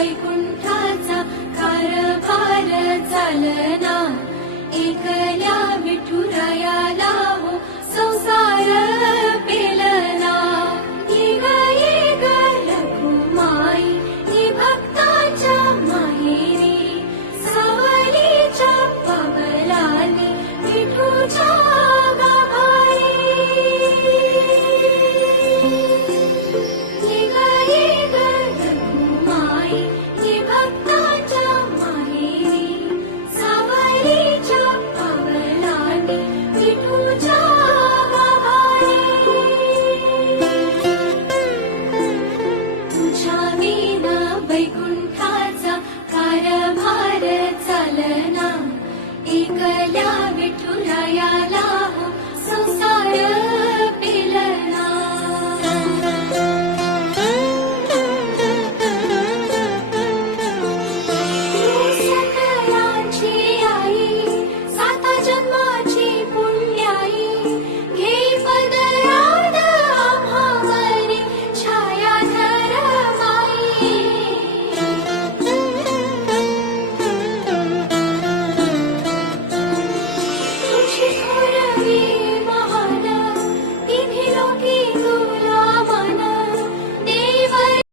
वैकुंठाचा कारभार चालना, एकल्या विठुरायाला हो संसार पेलना। ये ग रखुमाई ही भक्ताच्या माहेरी, सावलीच्या पावलांनी विठूच्या गाभारी। ये ग रखुमाई ही भक्ताच्या माहेरी, सावलीच्या पावलांनी विठूच्या गाभारी। तुझ्या विना वैकुंठाचा कारभार चालना, एकल्या विठुरायाला